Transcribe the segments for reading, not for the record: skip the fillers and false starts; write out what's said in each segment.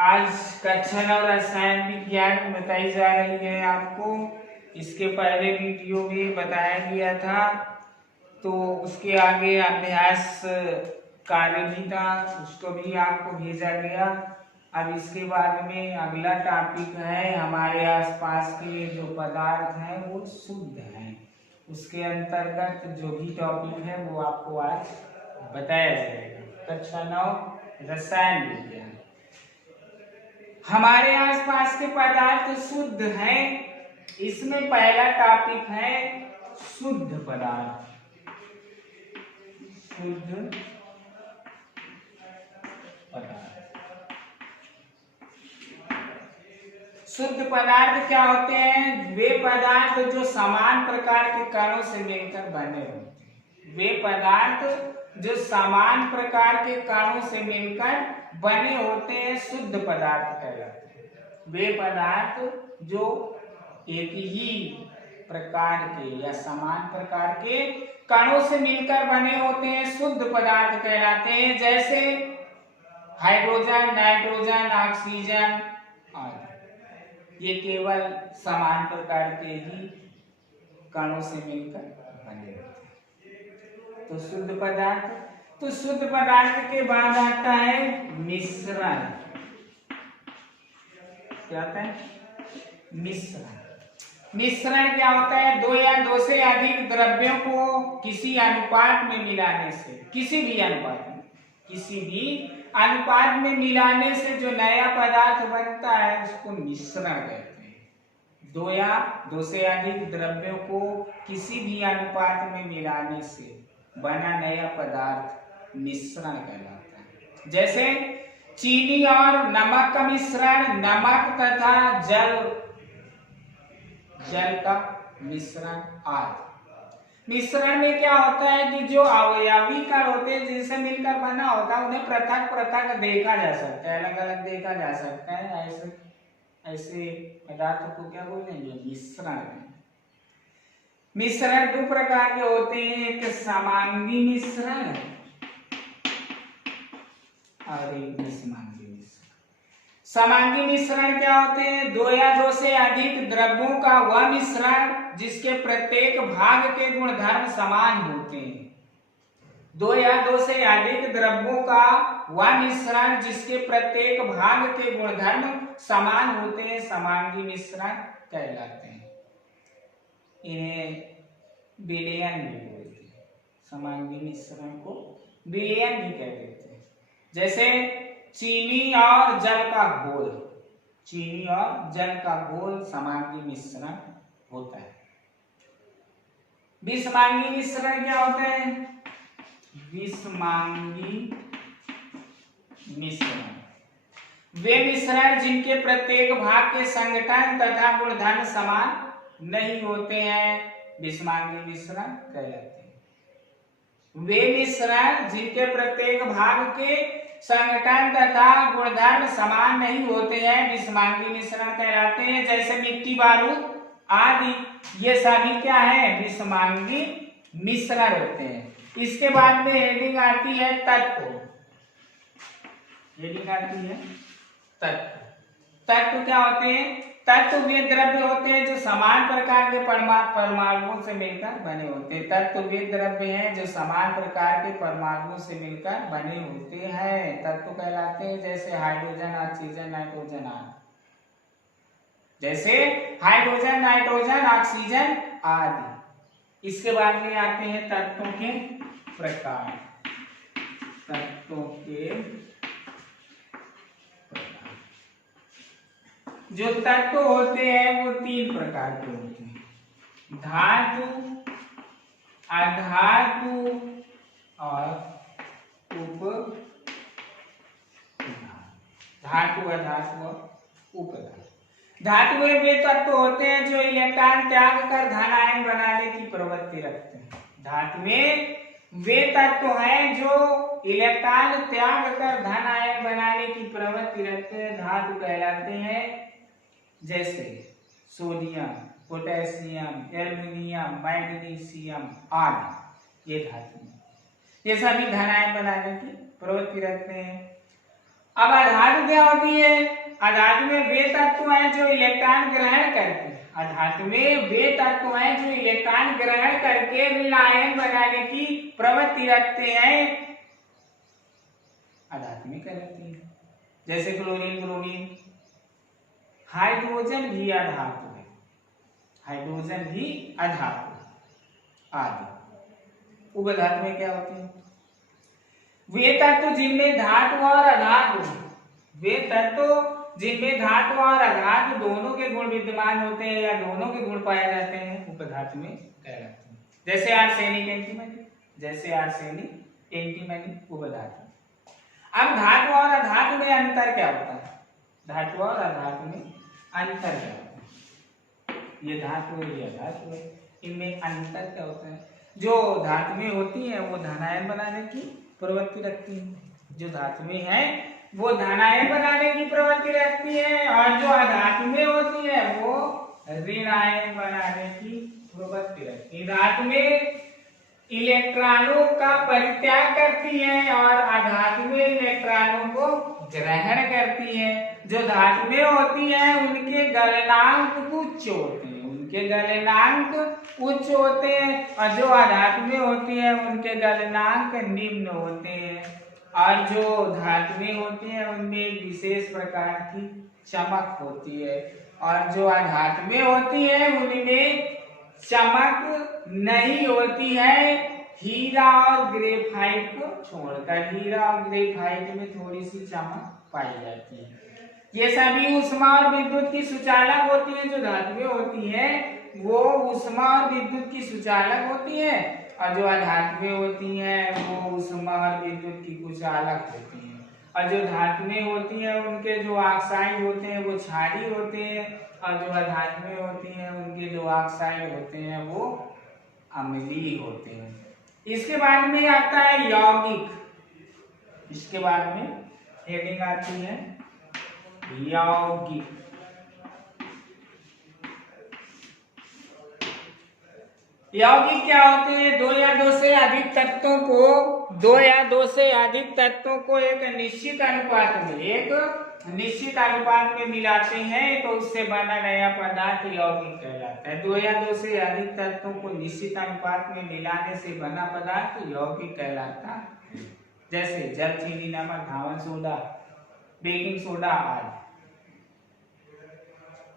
आज कक्षा 9 रसायन विज्ञान बताई जा रही है आपको। इसके पहले वीडियो में बताया गया था, तो उसके आगे अभ्यास कार्य भी था, उसको भी आपको भेजा गया। अब इसके बाद में अगला टॉपिक है हमारे आसपास के जो पदार्थ हैं वो शुद्ध हैं। उसके अंतर्गत जो भी टॉपिक है वो आपको आज बताया जाएगा। कक्षा 9 रसायन विज्ञान। हमारे आसपास के पदार्थ शुद्ध हैं। इसमें पहला टॉपिक है शुद्ध पदार्थ। शुद्ध पदार्थ। शुद्ध पदार्थ क्या होते हैं? वे पदार्थ जो समान प्रकार के कणों से मिलकर बने होते हैं। वे पदार्थ जो समान प्रकार के कणों से मिलकर बने होते हैं शुद्ध पदार्थ कहलाते हैं। वे पदार्थ जो एक ही प्रकार के या समान प्रकार के कणों से मिलकर बने होते हैं शुद्ध पदार्थ कहलाते हैं। जैसे हाइड्रोजन, नाइट्रोजन, ऑक्सीजन आदि। ये केवल समान प्रकार के ही कणों से मिलकर बने होते हैं। तो शुद्ध पदार्थ। तो शुद्ध पदार्थ के बाद आता है मिश्रण। क्या होता है? मिश्रण। मिश्रण क्या होता है? दो या दो से अधिक द्रव्यों को किसी अनुपात में मिलाने से, किसी भी अनुपात में मिलाने से जो नया पदार्थ बनता है उसको मिश्रण कहते हैं। दो या दो से अधिक द्रव्यों को किसी भी अनुपात में मिलाने से बना नया पदार्थ मिश्रण कहलाता है। जैसे चीनी और नमक का मिश्रण, नमक तथा जल का मिश्रण आदि। मिश्रण में क्या होता है कि जो अवयवी कण होते हैं जिनसे मिलकर बना होता है उन्हें पृथक पृथक देखा जा सकता है, अलग अलग देखा जा सकता है। ऐसे पदार्थ को क्या बोलेंगे? मिश्रण। मिश्रण दो प्रकार के होते हैं, एक समांगी मिश्रण और एक विषमांगी मिश्रण। समांगी मिश्रण क्या होते हैं? दो या दो से अधिक द्रव्यों का वह मिश्रण जिसके प्रत्येक भाग के गुणधर्म समान होते हैं। दो या दो से अधिक द्रव्यों का वह मिश्रण जिसके प्रत्येक भाग के गुणधर्म समान होते हैं समांगी मिश्रण कहलाते हैं। इन्हें विलयन भी बोलते हैं। समांगी मिश्रण को विलयन भी कह देते हैं। जैसे चीनी और जल का घोल। चीनी और जल का घोल समांगी मिश्रण होता है। विषमांगी मिश्रण क्या होता है? विषमांगी मिश्रण वे मिश्रण जिनके प्रत्येक भाग के संगठन तथा गुणधर्म समान नहीं होते हैं विषमांगी मिश्रण कहलाते हैं। वे मिश्रण जिनके प्रत्येक भाग के संगठन तथा गुणधर्म समान नहीं होते हैं विषमांगी मिश्रण कहलाते हैं। जैसे मिट्टी, बारूद आदि, ये सभी क्या है? विषमांगी मिश्रण होते हैं। इसके बाद में हेडिंग आती है तत्व। हेडिंग आती है तत्व। तत्व क्या होते हैं? तत्व वे द्रव्य होते हैं जो समान प्रकार के परमाणुओं से मिलकर बने होते हैं। तत्व वे द्रव्य हैं जो समान प्रकार के परमाणुओं से मिलकर बने होते हैं, तत्व कहलाते हैं। जैसे हाइड्रोजन, ऑक्सीजन, नाइट्रोजन आदि। जैसे हाइड्रोजन, नाइट्रोजन, ऑक्सीजन आदि। इसके बाद में आते हैं तत्वों के प्रकार। तत्वों के जो तत्व होते हैं वो तीन प्रकार के होते हैं: धातु, अधातु और उपधातु। धातु, अधातु और उपधातु। धातु वे तत्व होते हैं जो इलेक्ट्रॉन त्याग कर धन आयन बनाने की प्रवृत्ति रखते हैं। धातु में वे तत्व हैं जो इलेक्ट्रॉन त्याग कर धन आयन बनाने की प्रवृत्ति रखते हैं, धातु कहलाते हैं। जैसे सोडियम, पोटेशियम, एल्युमिनियम, मैग्नीशियम आदि, ये धातु ये सभी धन आयन बनाने की प्रवृत्ति रखते हैं। अब अधातु क्या होती है? अधातु में वे तत्व हैं जो इलेक्ट्रॉन ग्रहण करते हैं। अधातु में वे तत्व हैं जो इलेक्ट्रॉन ग्रहण करके ऋण आयन बनाने की प्रवृत्ति रखते हैं। अधातु में कहलाती है। जैसे क्लोरीन, ब्रोमीन। हाइड्रोजन भी अधातु है, हाइड्रोजन भी अधातु आदि। उपधातु में क्या होती है? वे तत्व जिनमें धातु और अधातु, वे तत्व जिनमें धातु और अधातु दोनों के गुण विद्यमान होते हैं या दोनों के गुण पाए जाते हैं, उपधातु में कहलाते हैं। जैसे आर्सेनिक, एंटीमनी, जैसे आर्सेनिक, एंटीमनी, उपधातु। अब धातु और अधातु में अंतर क्या होता है? धातु और अधातु में अंतर क्या होता है? ये धातु है, ये अधातु है, इनमें अंतर क्या होता है? जो धातु में होती है वो धनायन बनाने की प्रवृत्ति रखती है। जो धातु में है वो धनायन बनाने की प्रवृत्ति रखती है, और जो अधातु में होती है वो ऋणायन बनाने की प्रवृत्ति रखती है। धातु में इलेक्ट्रॉनों का परित्याग करती है और अधातु में इलेक्ट्रॉनों को ग्रहण करती है। जो धातु में होती है उनके गलनांक उच्च होते हैं, उनके गलनांक उच्च होते हैं, और जो अधातु में होती है उनके गलनांक निम्न होते हैं। और जो धातु में होती है उनमें एक विशेष प्रकार की चमक होती है, और जो अधातु में होती है उनमें चमक नहीं होती है। हीरा और ग्रेफाइट को छोड़कर, हीरा और ग्रेफाइट में थोड़ी सी चमक पाई जाती है। ये सभी ऊष्मा और विद्युत की सुचालक होती है। जो धातु में होती है वो ऊष्मा और विद्युत की सुचालक होती है, और जो अधातु में होती है वो ऊष्मा और विद्युत की कुचालक होती है। और जो धातु में होती है उनके जो ऑक्साइड होते हैं वो क्षारीय होते हैं, और जो अधातु में होती है उनके जो ऑक्साइड होते हैं वो अम्लीय होते हैं। इसके बाद में आता है यौगिक। इसके बाद में हेडिंग आती है यौगिक। यौगिक क्या होते हैं? दो या दो से अधिक तत्वों को, दो या दो से अधिक तत्वों को एक निश्चित अनुपात में मिलाते हैं तो उससे बना नया पदार्थ यौगिक कहलाता है। दो या दो से अधिक तत्वों को निश्चित अनुपात में मिलाने से बना पदार्थ यौगिक कहलाता है। जैसे जल, चीनी, नमक, धावन सोडा, बेकिंग सोडा आदि।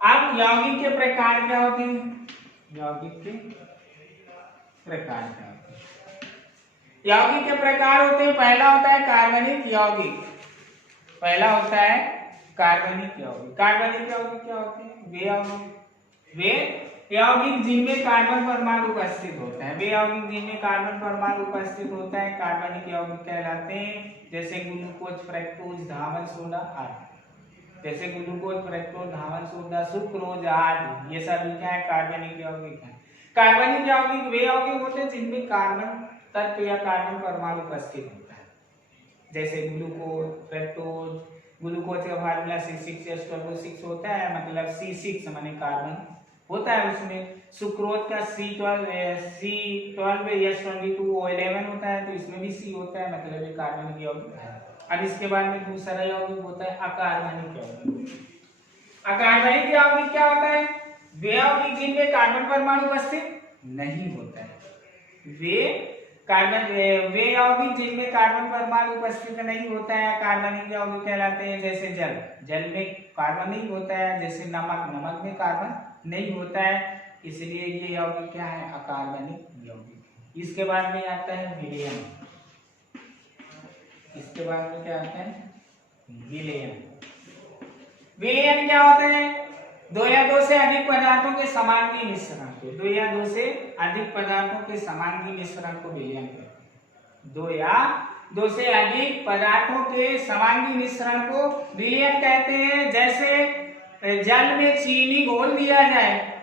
अब यौगिक के प्रकार क्या होते हैं? यौगिक के प्रकार क्या होते हैं? यौगिक के प्रकार होते हैं, पहला होता है कार्बनिक यौगिक। पहला होता है कार्बनिक यौगिक। कार्बनिक यौगिक क्या होते हैं? वे यौगिक जिनमें कार्बन परमाणु उपस्थित होता है। वे यौगिक जिनमें कार्बन परमाणु उपस्थित होता है कार्बनिक यौगिक कहलाते हैं। जैसे ग्लूकोज, फ्रक्टोज, धावन सोडा आदि। जैसे ग्लूकोज, फ्रक्टोज, धावन सोडा, सुक्रोज आदि, ये सभी क्या है? कार्बनिक यौगिक है। कार्बनिक यौगिक वे यौगिक होते हैं जिनमें कार्बन तत्व या कार्बन परमाणु उपस्थित होता है। जैसे ग्लूकोज, फ्रक्टोज, ग्लूकोज का फार्मूला C6H12O6 होता है, मतलब C6 माने कार्बन होता है उसमें। सुक्रोज का C12H22O11 होता है, तो इसमें भी C होता है, मतलब ये कार्बनिक यौगिक है। अब इसके बाद में दूसरा यौगिक होता है अकार्बनिक यौगिक। अकार्बनिक यौगिक क्या होता है? वे यौगिक जिनमें कार्बन परमाणु उपस्थित नहीं होता है। वे यौगिक जिनमें कार्बन परमाणु उपस्थित नहीं होता है कार्बनिक यौगिक कहलाते हैं। जैसे जल में कार्बन नहीं होता है। जैसे नमक में कार्बन नहीं होता है, इसलिए ये यौगिक क्या है? अकार्बनिक यौगिक। इसके बाद में आता है विलयन। इसके बाद में क्या आता है? विलयन। विलयन क्या होता है? दो या दो से अधिक पदार्थों के समांगी मिश्रण को, दो या दो से अधिक पदार्थों के समांगी मिश्रण को विलयन कहते हैं। दो या दो से अधिक पदार्थों के समांगी मिश्रण को विलयन कहते हैं। जैसे जल में चीनी घोल दिया जाए,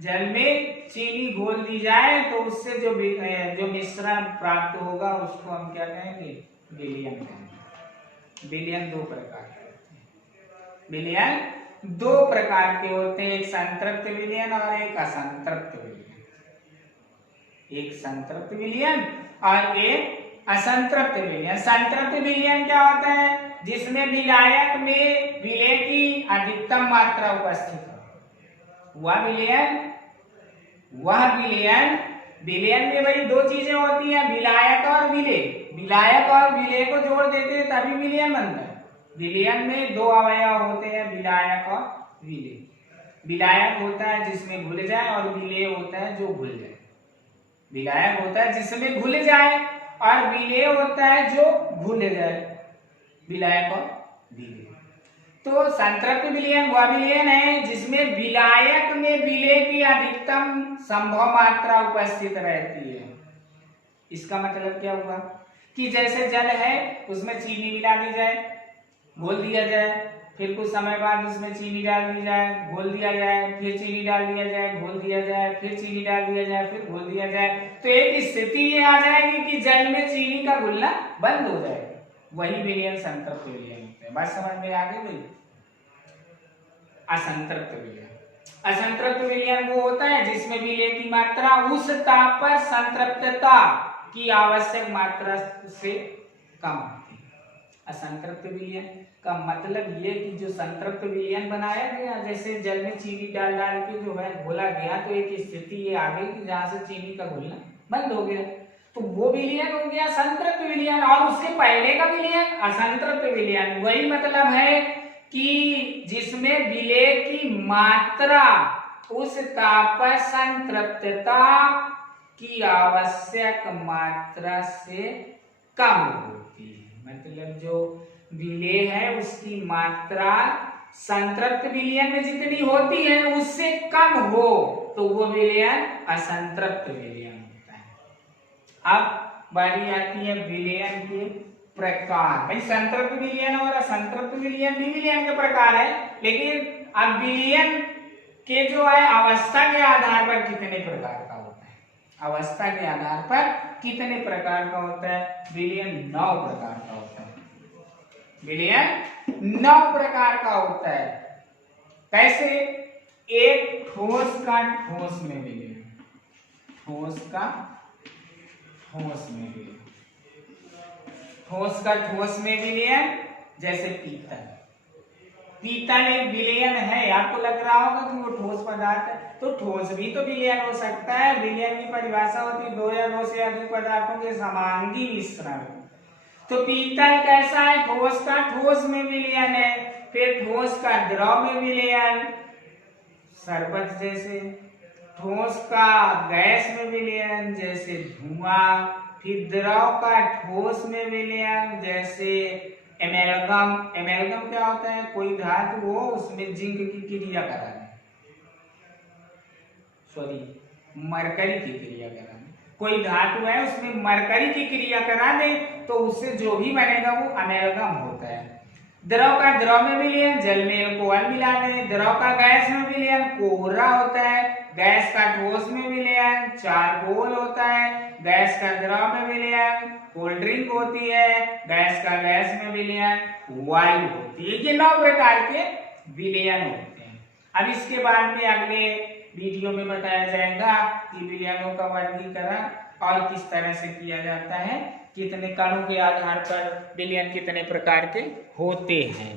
जल में चीनी घोल दी जाए तो उससे जो मिश्रण प्राप्त होगा उसको हम क्या कहेंगे? विलयन कहेंगे। विलयन दो प्रकार के होते हैं। विलयन दो प्रकार के होते हैं, एक संतृप्त विलयन और एक असंतृप्त विलयन। एक संतृप्त विलयन और एक असंतृप्त विलयन। संतृप्त विलयन क्या होता है? जिसमें विलायक में विलय की अधिकतम मात्रा उपस्थित हो। वह विलयन विलयन में भाई दो चीजें होती हैं, विलायक और विलय। विलायक और विलय को जोड़ देते हैं तभी विलयन बनता है। विलयन में दो अवयव होते हैं, विलायक और विलय। विलायक होता है जिसमें घुल जाए और विलय होता है जो घुल जाए। विलायक होता है जिसमें घुल जाए और विलय होता है जो घुल जाए। विलायक और विलय। तो संतृप्त विलयन वह विलयन है जिसमें विलायक में विलय की अधिकतम संभव मात्रा उपस्थित रहती है। इसका मतलब क्या हुआ कि जैसे जल है उसमें चीनी मिला दी जाए, घोल दिया जाए, फिर कुछ समय बाद उसमें चीनी डाल दी जाए, घोल दिया जाए, फिर चीनी डाल दिया जाए, घोल दिया जाए, फिर चीनी डाल दिया जाए, फिर घोल दिया जाए, तो एक स्थिति ये आ जाएगी कि जल में चीनी का घुलना बंद हो जाएगा। वही विलयन संतृप्त विलयन होता है। बात समझ में आ गई? असंतृप्त विलयन। असंतृप्त विलयन वो होता है जिसमें विलय की मात्रा उस ताप पर संतृप्तता की आवश्यक मात्रा से कम होती है। असंतृप्त विलयन का मतलब ये कि जो संतृप्त विलयन बनाया गया, जैसे जल में चीनी डाल के जो है घोला गया, तो एक स्थिति ये आ गई कि जहां से चीनी का घुलना बंद हो गया, तो वो विलयन हो गया संतृप्त विलयन। और उसके पहले का विलयन असंतृप्त विलयन। वही मतलब है कि जिसमें विलय की मात्रा उस ताप पर संतृप्तता की आवश्यक मात्रा से कम होती है। मतलब जो विलय है उसकी मात्रा संतृप्त विलयन में जितनी होती है उससे कम हो तो वो विलयन असंतृप्त विलयन होता है। अब बारी आती है विलयन के प्रकार। भाई संतृप्त विलयन और असंतृप्त विलयन भी विलयन के प्रकार है, लेकिन अब विलयन के जो है अवस्था के आधार पर कितने प्रकार का होता है। अवस्था के आधार पर कितने प्रकार का होता है? विलयन 9 प्रकार का होता है। विलयन 9 प्रकार का होता है। कैसे? एक ठोस का ठोस में विलयन। ठोस का ठोस में विलयन। ठोस का ठोस में विलयन, जैसे पीतल। पीतल एक विलयन है। आपको लग रहा होगा कि वो ठोस पदार्थ है, तो ठोस भी तो विलयन हो सकता है। विलयन की परिभाषा होती है 2 या 2 से अधिक पदार्थों के समांगी मिश्रण। तो पीतल कैसा है? ठोस का ठोस में विलयन है। फिर ठोस का द्रव में विलयन, शरबत जैसे। ठोस का गैस में विलयन, जैसे धुआं। फिर द्रव का ठोस में विलयन, जैसे एमेल्गम। एमेल्गम क्या होता है? कोई धातु हो उसमें जिंक की क्रिया करा दे, मरकरी की क्रिया करा दे। कोई धातु है उसमें मरकरी की क्रिया करा दे तो उससे जो भी बनेगा वो एमेल्गम होता है। द्रव का द्रव में विलयन, जल में अल्कोहल मिला दे। द्रव का गैस में विलयन, कोहरा होता है। गैस का ठोस में विलयन, चारकोल होता है। गैस का द्रव में विलयन, कोल्ड ड्रिंक होती है। गैस का गैस में विलयन, वायु होती है। ये 9 प्रकार के विलयन होते हैं। अब इसके बाद में अगले वीडियो में बताया जाएगा कि विलयनों का वर्गीकरण और किस तरह से किया जाता है, कितने कणों के आधार पर विलयन कितने प्रकार के होते हैं।